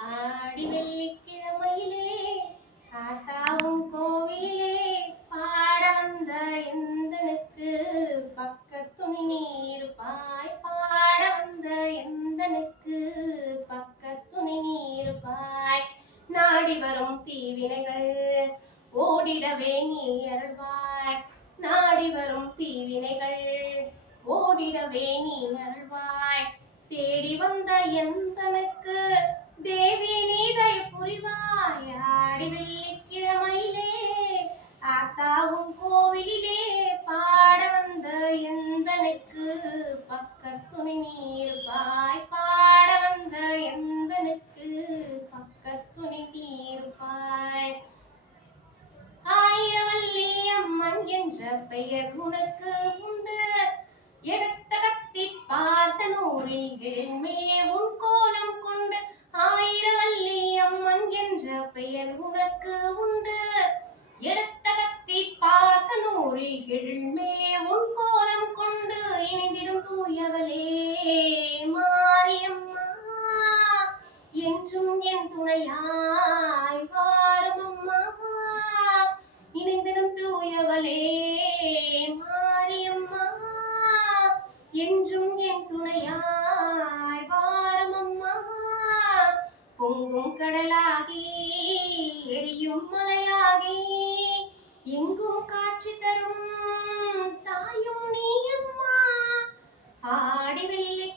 ஆடி வெள்ளிக்கிழமையிலே ஆத்தாவும் கோவிலே பாட வந்த எந்தனுக்கு பக்கத்துணி நீருப்பாய். பாட வந்த எந்தனுக்கு பக்கத்துணி நீருப்பாய். நாடி வரும் தீவினைகள் ஓடிடவே நீ அருள்வாய். நாடி வரும் தீவினைகள் ஓடிடவே நீ அருள்வாய். தேடி வந்த எந்தனுக்கு தேவி நீதை புரிவாய். ஆடி வெள்ளிக்கிழமையிலே ஆத்தாவும் கோவிலிலே பாட வந்த எந்தனுக்கு பக்கத்துணை நீருப்பாய். பாட வந்த எந்தனுக்கு பக்கத்துணை நீருப்பாய். ஆயிரவல்லி அம்மன் என்ற பெயர் உனக்கு உண்டு. எடுத்த கத்தி பார்த்த நூறில் எழில்மே உன் கோலம் கொண்டு. ஆயிரவல்லி அம்மன் என்ற பெயர் உனக்கு உண்டு. எடுத்த கத்தி பார்த்த நூறில் எழில்மே உன் கோலம் கொண்டு. இணைந்திடும் தூயவளே மாரியம்மா, என்றும் என் துணையாய் வாரும் அம்மா. இணைந்திடும் தூயவளே மாரியம்மா, என்றும் என் துணையாய் வாரும் அம்மா. பொங்கும் கடலாகி எரியும் மலையாகி எங்கும் காட்சி தரும் தாயும் நீ அம்மா. ஆடி வெள்ளி